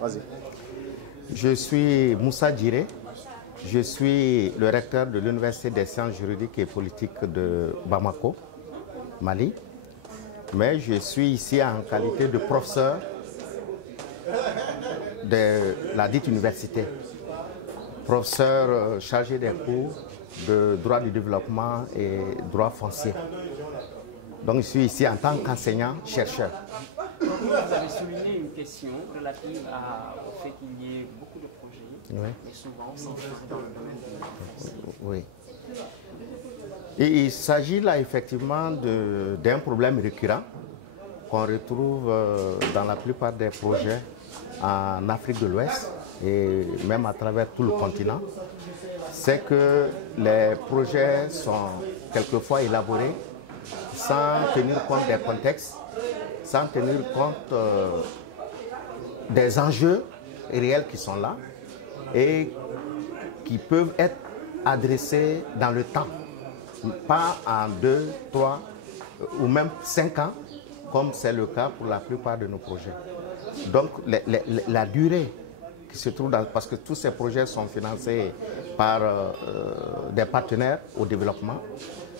Vas-y. Je suis Moussa Djiré. Je suis le recteur de l'Université des sciences juridiques et politiques de Bamako, Mali. Mais je suis ici en qualité de professeur de la dite université. Professeur chargé des cours de droit du développement et droit foncier. Donc je suis ici en tant qu'enseignant-chercheur. Vous avez souligné une question relative au fait qu'il y ait beaucoup de projets, oui, mais souvent centrés dans le domaine de la foncier. Oui. Et il s'agit là effectivement d'un problème récurrent qu'on retrouve dans la plupart des projets en Afrique de l'Ouest et même à travers tout le continent. C'est que les projets sont quelquefois élaborés sans tenir compte des contextes, sans tenir compte des enjeux réels qui sont là et qui peuvent être adressés dans le temps, pas en 2, 3 ou même 5 ans, comme c'est le cas pour la plupart de nos projets. Donc la durée qui se trouve parce que tous ces projets sont financés par des partenaires au développement,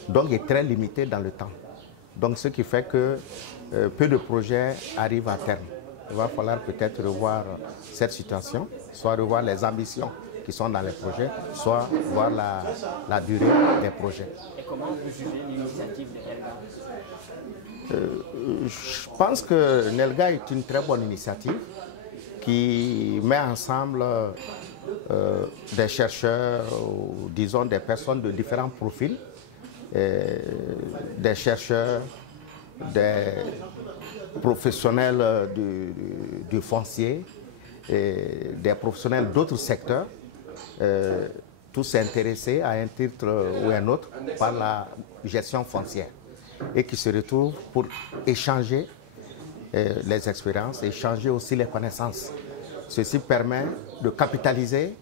donc est très limitée dans le temps. Donc ce qui fait que peu de projets arrivent à terme. Il va falloir peut-être revoir cette situation, soit revoir les ambitions qui sont dans les projets, soit voir la durée des projets. Et comment vous jugez l'initiative de Nelga? Je pense que Nelga est une très bonne initiative qui met ensemble des chercheurs, ou disons des personnes de différents profils, des chercheurs, des professionnels du foncier, et des professionnels d'autres secteurs, tous intéressés à un titre ou un autre par la gestion foncière et qui se retrouvent pour échanger les expériences, échanger aussi les connaissances. Ceci permet de capitaliser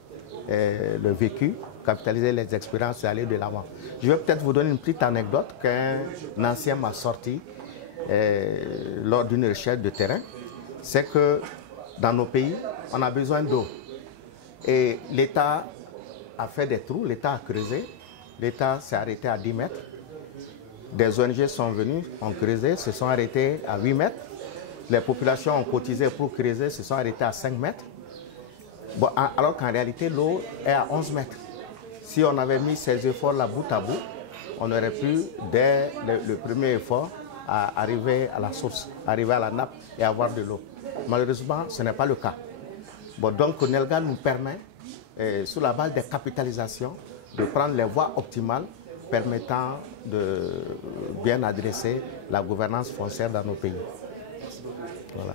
le vécu, capitaliser les expériences et aller de l'avant. Je vais peut-être vous donner une petite anecdote qu'un ancien m'a sorti lors d'une recherche de terrain. C'est que dans nos pays, on a besoin d'eau. Et l'État a fait des trous, l'État a creusé, l'État s'est arrêté à 10 mètres. Des ONG sont venus, ont creusé, se sont arrêtés à 8 mètres. Les populations ont cotisé pour creuser, se sont arrêtées à 5 mètres. Bon, alors qu'en réalité, l'eau est à 11 mètres. Si on avait mis ces efforts-là bout à bout, on aurait pu, dès le premier effort, arriver à la source, arriver à la nappe et avoir de l'eau. Malheureusement, ce n'est pas le cas. Bon, donc, Nelga nous permet, sous la base des capitalisations, de prendre les voies optimales permettant de bien adresser la gouvernance foncière dans nos pays. Voilà.